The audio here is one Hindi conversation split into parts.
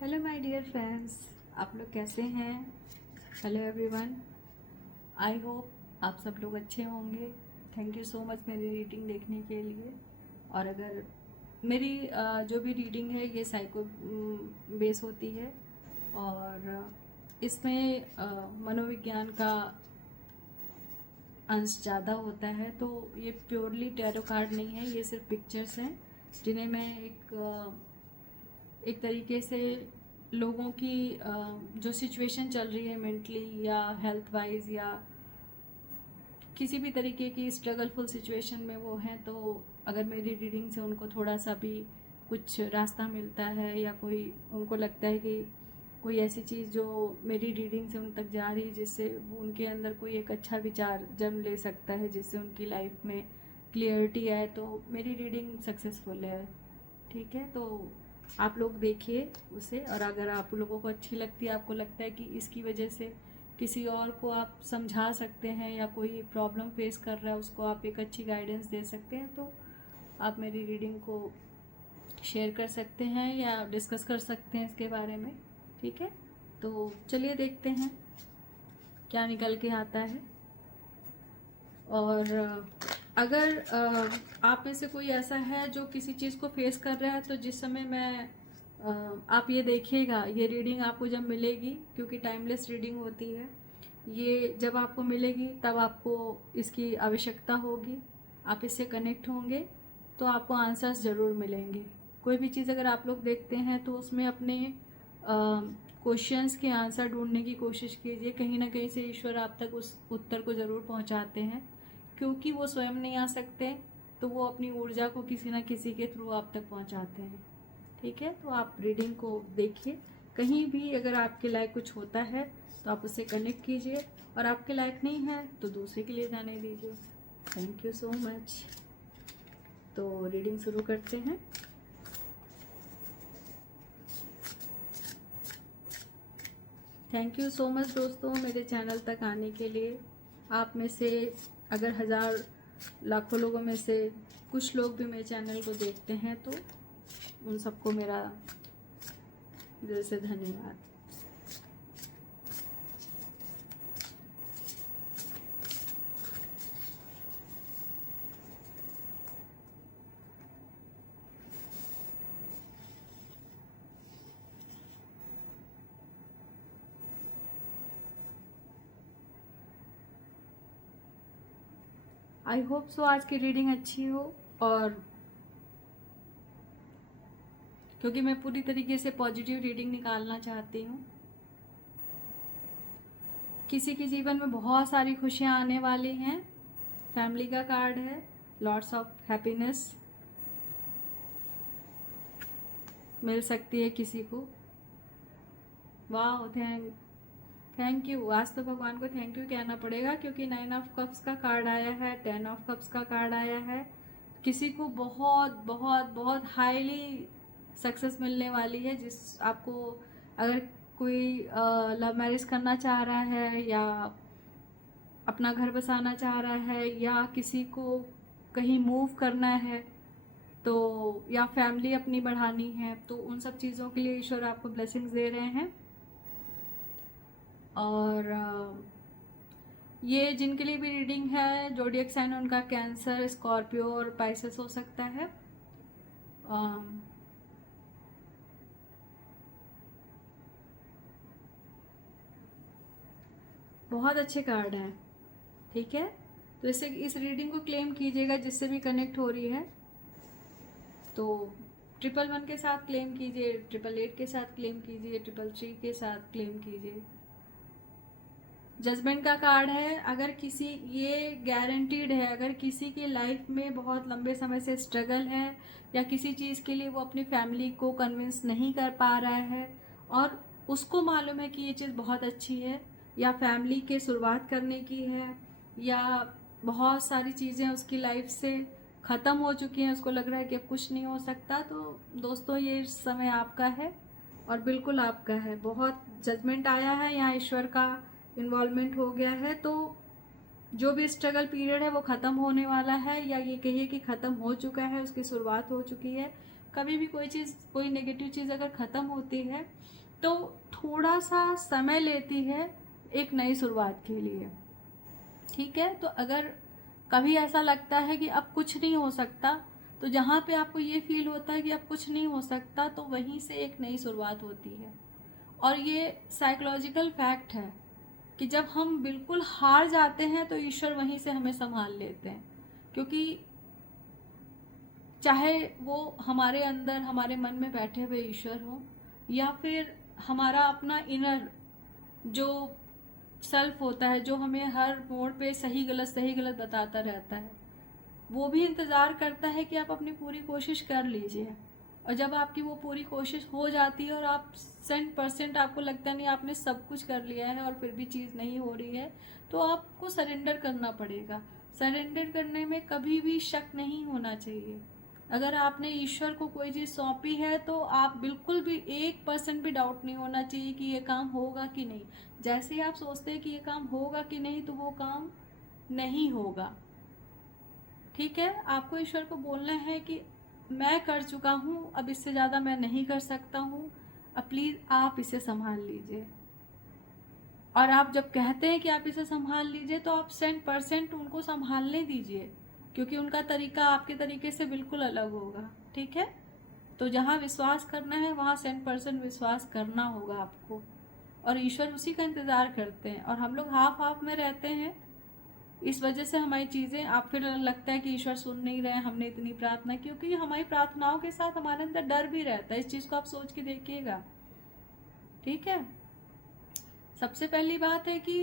हेलो माय डियर फ्रेंड्स, आप लोग कैसे हैं। हेलो एवरीवन, आई होप आप सब लोग अच्छे होंगे। थैंक यू सो मच मेरी रीडिंग देखने के लिए। और अगर मेरी जो भी रीडिंग है ये साइको बेस होती है और इसमें मनोविज्ञान का अंश ज़्यादा होता है, तो ये प्योरली टैरो कार्ड नहीं है, ये सिर्फ पिक्चर्स हैं जिन्हें मैं एक तरीके से लोगों की जो सिचुएशन चल रही है मेंटली या हेल्थ वाइज या किसी भी तरीके की स्ट्रगलफुल सिचुएशन में वो हैं, तो अगर मेरी रीडिंग से उनको थोड़ा सा भी कुछ रास्ता मिलता है या कोई उनको लगता है कि कोई ऐसी चीज़ जो मेरी रीडिंग से उन तक जा रही है जिससे वो उनके अंदर कोई एक अच्छा विचार जन्म ले सकता है, जिससे उनकी लाइफ में क्लियरिटी आए, तो मेरी रीडिंग सक्सेसफुल है। ठीक है, तो आप लोग देखिए उसे, और अगर आप लोगों को अच्छी लगती है, आपको लगता है कि इसकी वजह से किसी और को आप समझा सकते हैं या कोई प्रॉब्लम फेस कर रहा है उसको आप एक अच्छी गाइडेंस दे सकते हैं, तो आप मेरी रीडिंग को शेयर कर सकते हैं या डिस्कस कर सकते हैं इसके बारे में। ठीक है, तो चलिए देखते हैं क्या निकल के आता है। और अगर आप में से कोई ऐसा है जो किसी चीज़ को फेस कर रहा है, तो जिस समय मैं आप ये देखिएगा, ये रीडिंग आपको जब मिलेगी, क्योंकि टाइमलेस रीडिंग होती है, ये जब आपको मिलेगी तब आपको इसकी आवश्यकता होगी, आप इससे कनेक्ट होंगे तो आपको आंसर्स ज़रूर मिलेंगे। कोई भी चीज़ अगर आप लोग देखते हैं तो उसमें अपने क्वेश्चंस के आंसर ढूंढने की कोशिश कीजिए। कहीं ना कहीं से ईश्वर आप तक उस उत्तर को ज़रूर पहुंचाते हैं, क्योंकि वो स्वयं नहीं आ सकते, तो वो अपनी ऊर्जा को किसी न किसी के थ्रू आप तक पहुंचाते हैं। ठीक है, तो आप रीडिंग को देखिए, कहीं भी अगर आपके लायक कुछ होता है तो आप उससे कनेक्ट कीजिए, और आपके लायक नहीं है तो दूसरे के लिए जाने दीजिए। Thank you so much. तो रीडिंग शुरू करते हैं। थैंक यू सो मच दोस्तों मेरे चैनल तक आने के लिए। आप में से अगर हज़ार लाखों लोगों में से कुछ लोग भी मेरे चैनल को देखते हैं, तो उन सबको मेरा दिल से धन्यवाद। आई होप सो आज की रीडिंग अच्छी हो, और क्योंकि मैं पूरी तरीके से पॉजिटिव रीडिंग निकालना चाहती हूँ। किसी के जीवन में बहुत सारी खुशियाँ आने वाली हैं। फैमिली का कार्ड है, लॉट्स ऑफ हैप्पीनेस मिल सकती है किसी को। वाह, थैंक यू। आज तो भगवान को थैंक यू कहना पड़ेगा, क्योंकि 9 ऑफ कप्स का कार्ड आया है, 10 ऑफ कप्स का कार्ड आया है। किसी को बहुत बहुत बहुत हाईली सक्सेस मिलने वाली है। जिस आपको अगर कोई लव मैरिज करना चाह रहा है या अपना घर बसाना चाह रहा है या किसी को कहीं मूव करना है, तो या फैमिली अपनी बढ़ानी है, तो उन सब चीज़ों के लिए ईश्वर आपको ब्लेसिंग्स दे रहे हैं। और ये जिनके लिए भी रीडिंग है, जोडियक साइन उनका कैंसर, स्कॉर्पियो और पाइसेस हो सकता है। बहुत अच्छे कार्ड हैं। ठीक है, तो इस रीडिंग को क्लेम कीजिएगा जिससे भी कनेक्ट हो रही है। तो 111 के साथ क्लेम कीजिए, 888 के साथ क्लेम कीजिए, 333 के साथ क्लेम कीजिए। जजमेंट का कार्ड है। अगर किसी, ये गारंटीड है, अगर किसी की लाइफ में बहुत लंबे समय से स्ट्रगल है या किसी चीज़ के लिए वो अपनी फैमिली को कन्विंस नहीं कर पा रहा है और उसको मालूम है कि ये चीज़ बहुत अच्छी है या फैमिली के शुरुआत करने की है, या बहुत सारी चीज़ें उसकी लाइफ से ख़त्म हो चुकी हैं, उसको लग रहा है कि अब कुछ नहीं हो सकता, तो दोस्तों ये समय आपका है और बिल्कुल आपका है। बहुत जजमेंट आया है यहाँ, ईश्वर का इन्वॉल्वमेंट हो गया है, तो जो भी स्ट्रगल पीरियड है वो ख़त्म होने वाला है, या ये कहिए कि ख़त्म हो चुका है, उसकी शुरुआत हो चुकी है। कभी भी कोई चीज़, कोई नेगेटिव चीज़ अगर ख़त्म होती है तो थोड़ा सा समय लेती है एक नई शुरुआत के लिए, ठीक है। तो अगर कभी ऐसा लगता है कि अब कुछ नहीं हो सकता, तो जहाँ पे आपको ये फील होता है कि अब कुछ नहीं हो सकता, तो वहीं से एक नई शुरुआत होती है। और ये साइकोलॉजिकल फैक्ट है कि जब हम बिल्कुल हार जाते हैं तो ईश्वर वहीं से हमें संभाल लेते हैं, क्योंकि चाहे वो हमारे अंदर, हमारे मन में बैठे हुए ईश्वर हो, या फिर हमारा अपना इनर जो सेल्फ होता है, जो हमें हर मोड़ पे सही गलत बताता रहता है, वो भी इंतज़ार करता है कि आप अपनी पूरी कोशिश कर लीजिए। और जब आपकी वो पूरी कोशिश हो जाती है और आप 100% आपको लगता नहीं आपने सब कुछ कर लिया है और फिर भी चीज़ नहीं हो रही है, तो आपको सरेंडर करना पड़ेगा। सरेंडर करने में कभी भी शक नहीं होना चाहिए। अगर आपने ईश्वर को कोई चीज़ सौंपी है तो आप बिल्कुल भी 1% भी डाउट नहीं होना चाहिए कि ये काम होगा कि नहीं। जैसे ही आप सोचते हैं कि ये काम होगा कि नहीं, तो वो काम नहीं होगा, ठीक है। आपको ईश्वर को बोलना है कि मैं कर चुका हूँ, अब इससे ज़्यादा मैं नहीं कर सकता हूँ, अब प्लीज़ आप इसे संभाल लीजिए। और आप जब कहते हैं कि आप इसे संभाल लीजिए, तो आप 100% उनको संभालने दीजिए, क्योंकि उनका तरीका आपके तरीके से बिल्कुल अलग होगा, ठीक है। तो जहाँ विश्वास करना है वहाँ 100% विश्वास करना होगा आपको, और ईश्वर उसी का इंतज़ार करते हैं। और हम लोग हाफ हाफ में रहते हैं, इस वजह से हमारी चीज़ें, आप फिर लगता है कि ईश्वर सुन नहीं रहे हैं, हमने इतनी प्रार्थना, क्योंकि हमारी प्रार्थनाओं के साथ हमारे अंदर डर भी रहता है। इस चीज़ को आप सोच के देखिएगा, ठीक है। सबसे पहली बात है कि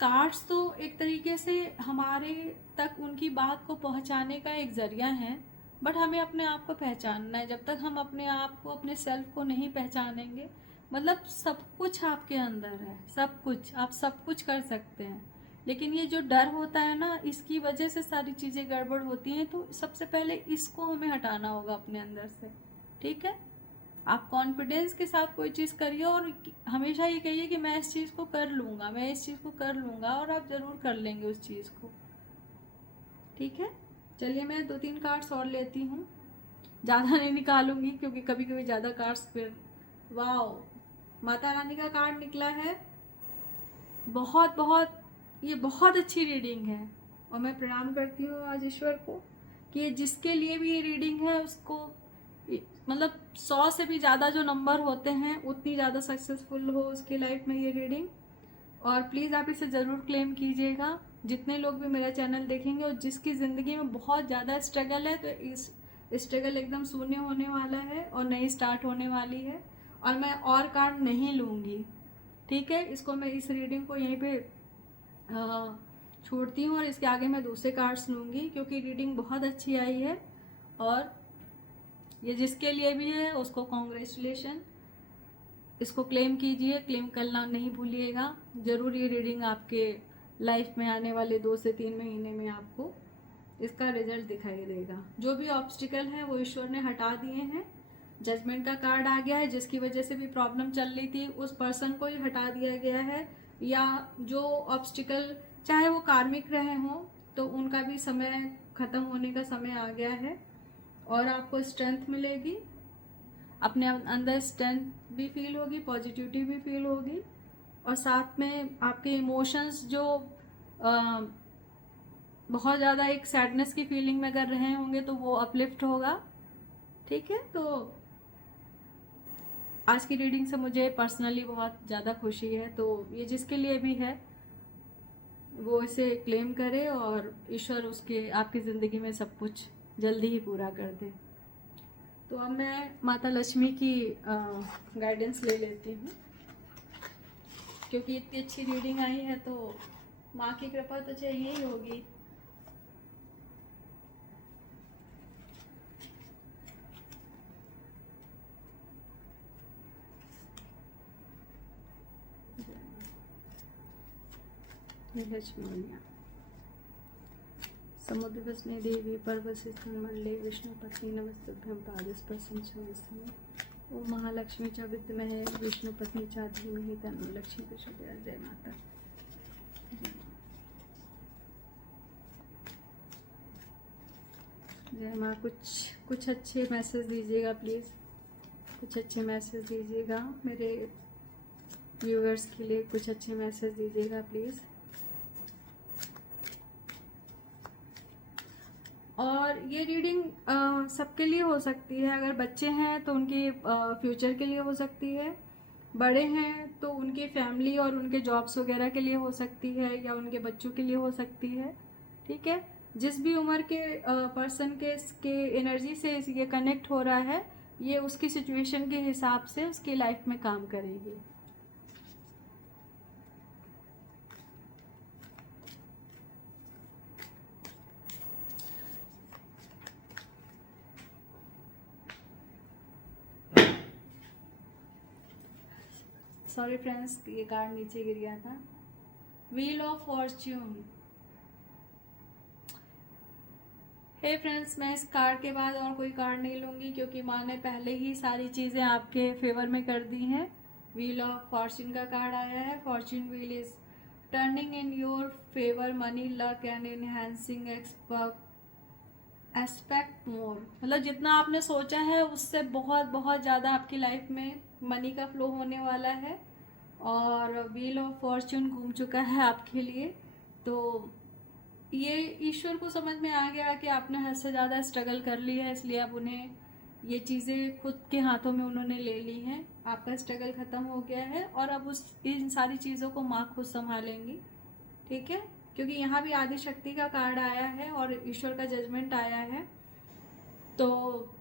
कार्ड्स तो एक तरीके से हमारे तक उनकी बात को पहुंचाने का एक ज़रिया है, बट हमें अपने आप को पहचानना है। जब तक हम अपने आप को, अपने सेल्फ को नहीं पहचानेंगे, मतलब सब कुछ आपके अंदर है, सब कुछ, आप सब कुछ कर सकते हैं, लेकिन ये जो डर होता है ना, इसकी वजह से सारी चीज़ें गड़बड़ होती हैं। तो सबसे पहले इसको हमें हटाना होगा अपने अंदर से, ठीक है। आप कॉन्फिडेंस के साथ कोई चीज़ करिए और हमेशा ये कहिए कि मैं इस चीज़ को कर लूँगा, मैं इस चीज़ को कर लूँगा, और आप ज़रूर कर लेंगे उस चीज़ को, ठीक है। चलिए मैं 2-3 कार्ड्स और लेती हूँ, ज़्यादा नहीं निकालूंगी क्योंकि कभी कभी ज़्यादा कार्ड्स फिर। वाओ, माता रानी का कार्ड निकला है। बहुत बहुत, ये बहुत अच्छी रीडिंग है, और मैं प्रणाम करती हूँ आज ईश्वर को कि ये जिसके लिए भी ये रीडिंग है उसको, मतलब 100 से भी ज़्यादा जो नंबर होते हैं उतनी ज़्यादा सक्सेसफुल हो उसकी लाइफ में ये रीडिंग। और प्लीज़ आप इसे ज़रूर क्लेम कीजिएगा। जितने लोग भी मेरा चैनल देखेंगे और जिसकी ज़िंदगी में बहुत ज़्यादा स्ट्रगल है, तो इस स्ट्रगल एकदम शून्य होने वाला है और नई स्टार्ट होने वाली है। और मैं और कार्ड नहीं लूँगी, ठीक है। इसको मैं, इस रीडिंग को यहीं पे छोड़ती हूँ, और इसके आगे मैं दूसरे कार्ड्स लूँगी क्योंकि रीडिंग बहुत अच्छी आई है। और ये जिसके लिए भी है उसको कॉन्ग्रेचुलेशन, इसको क्लेम कीजिए, क्लेम करना नहीं भूलिएगा। ज़रूर ये रीडिंग आपके लाइफ में आने वाले 2 से 3 महीने में आपको इसका रिजल्ट दिखाई देगा। जो भी ऑब्स्टिकल है वो ईश्वर ने हटा दिए हैं। जजमेंट का कार्ड आ गया है, जिसकी वजह से भी प्रॉब्लम चल रही थी उस पर्सन को ही हटा दिया गया है, या जो ऑब्स्टिकल चाहे वो कार्मिक रहे हों तो उनका भी समय ख़त्म होने का समय आ गया है। और आपको स्ट्रेंथ मिलेगी, अपने अंदर स्ट्रेंथ भी फील होगी, पॉजिटिविटी भी फील होगी, और साथ में आपके इमोशंस जो बहुत ज़्यादा एक सैडनेस की फीलिंग में कर रहे होंगे तो वो अपलिफ्ट होगा, ठीक है। तो आज की रीडिंग से मुझे पर्सनली बहुत ज़्यादा खुशी है। तो ये जिसके लिए भी है वो इसे क्लेम करे और ईश्वर उसके, आपकी ज़िंदगी में सब कुछ जल्दी ही पूरा कर दे। तो अब मैं माता लक्ष्मी की गाइडेंस ले लेती हूँ, क्योंकि इतनी अच्छी रीडिंग आई है तो माँ की कृपा तो चाहिए ही होगी। लक्ष्मी मैया, समुद्र वसने देवी पर्वत स्थित मंडले विष्णु पत्नी नमस्तुभ्यं पादस्पर्शं समय। ओम महालक्ष्मी च विद्महे विष्णु पत्नी च धीमहि तन्नो लक्ष्मी प्रचोदयात्। जय माता। जय माँ, कुछ अच्छे मैसेज दीजिएगा प्लीज़, कुछ अच्छे मैसेज दीजिएगा मेरे व्यूअर्स के लिए, कुछ अच्छे मैसेज दीजिएगा प्लीज़। और ये रीडिंग सबके लिए हो सकती है। अगर बच्चे हैं तो उनके फ्यूचर के लिए हो सकती है, बड़े हैं तो उनकी फैमिली और उनके जॉब्स वगैरह के लिए हो सकती है, या उनके बच्चों के लिए हो सकती है। ठीक है, जिस भी उम्र के पर्सन के एनर्जी से ये कनेक्ट हो रहा है, ये उसकी सिचुएशन के हिसाब से उसकी लाइफ में काम करेगी। सॉरी फ्रेंड्स, ये कार्ड नीचे गिर गया था। Wheel of fortune. Hey friends, मैं इस कार्ड के बाद और कोई कार्ड नहीं लूँगी, क्योंकि माँ ने पहले ही सारी चीज़ें आपके फेवर में कर दी हैं। व्हील ऑफ फॉर्च्यून का कार्ड आया है। Fortune wheel is turning in your favour, money, luck and enhancing aspect more. मतलब जितना आपने सोचा है उससे बहुत बहुत ज़्यादा आपकी लाइफ में मनी का फ्लो होने वाला है। और व्हील ऑफ फॉर्च्यून घूम चुका है आपके लिए, तो ये ईश्वर को समझ में आ गया कि आपने हद से ज़्यादा स्ट्रगल कर ली है, इसलिए अब उन्हें ये चीज़ें खुद के हाथों में उन्होंने ले ली हैं। आपका स्ट्रगल ख़त्म हो गया है और अब इन सारी चीज़ों को माँ खुद संभालेंगी। ठीक है, क्योंकि यहाँ भी आदि शक्ति का कार्ड आया है और ईश्वर का जजमेंट आया है। तो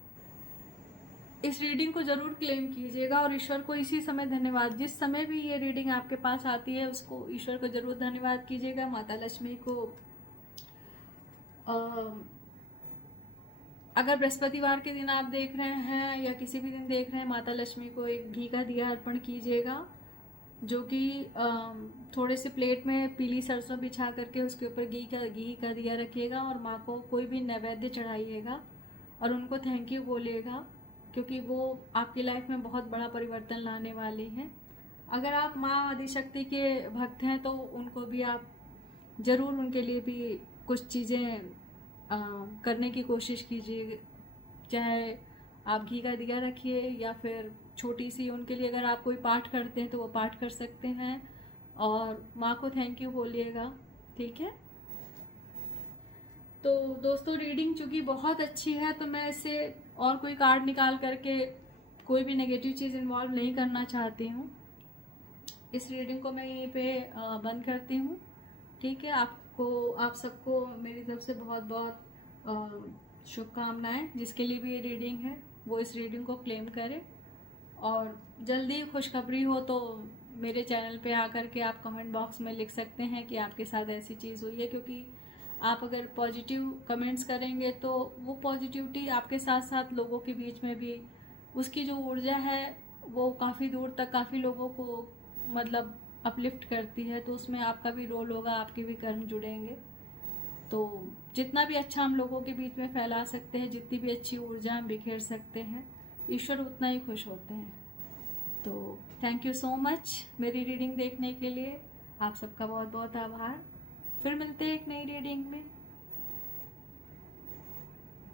इस रीडिंग को ज़रूर क्लेम कीजिएगा और ईश्वर को इसी समय धन्यवाद। जिस समय भी ये रीडिंग आपके पास आती है उसको ईश्वर को ज़रूर धन्यवाद कीजिएगा। माता लक्ष्मी को अगर बृहस्पतिवार के दिन आप देख रहे हैं या किसी भी दिन देख रहे हैं, माता लक्ष्मी को एक घी का दिया अर्पण कीजिएगा, जो कि थोड़े से प्लेट में पीली सरसों बिछा करके उसके ऊपर घी का दिया रखिएगा और माँ को कोई भी नैवेद्य चढ़ाइएगा और उनको थैंक यू बोलिएगा, क्योंकि वो आपकी लाइफ में बहुत बड़ा परिवर्तन लाने वाली हैं। अगर आप माँ आदिशक्ति के भक्त हैं तो उनको भी आप ज़रूर, उनके लिए भी कुछ चीज़ें करने की कोशिश कीजिए। चाहे आप घी का दिया रखिए या फिर छोटी सी उनके लिए, अगर आप कोई पाठ करते हैं तो वो पाठ कर सकते हैं और माँ को थैंक यू बोलिएगा। ठीक है, तो दोस्तों रीडिंग चूँकि बहुत अच्छी है तो मैं इससे और कोई कार्ड निकाल करके कोई भी नेगेटिव चीज़ इन्वॉल्व नहीं करना चाहती हूँ। इस रीडिंग को मैं यहीं पे बंद करती हूँ। ठीक है, आप सबको मेरी तरफ से बहुत बहुत शुभकामनाएं। जिसके लिए भी ये रीडिंग है वो इस रीडिंग को क्लेम करे और जल्दी खुशखबरी हो तो मेरे चैनल पे आकर के आप कमेंट बॉक्स में लिख सकते हैं कि आपके साथ ऐसी चीज़ हुई है, क्योंकि आप अगर पॉजिटिव कमेंट्स करेंगे तो वो पॉजिटिविटी आपके साथ साथ लोगों के बीच में भी उसकी जो ऊर्जा है वो काफ़ी दूर तक काफ़ी लोगों को मतलब अपलिफ्ट करती है, तो उसमें आपका भी रोल होगा, आपके भी कर्म जुड़ेंगे। तो जितना भी अच्छा हम लोगों के बीच में फैला सकते हैं, जितनी भी अच्छी ऊर्जा हम बिखेर सकते हैं, ईश्वर उतना ही खुश होते हैं। तो थैंक यू सो मच मेरी रीडिंग देखने के लिए। आप सबका बहुत बहुत आभार। फिर मिलते हैं एक नई रीडिंग में।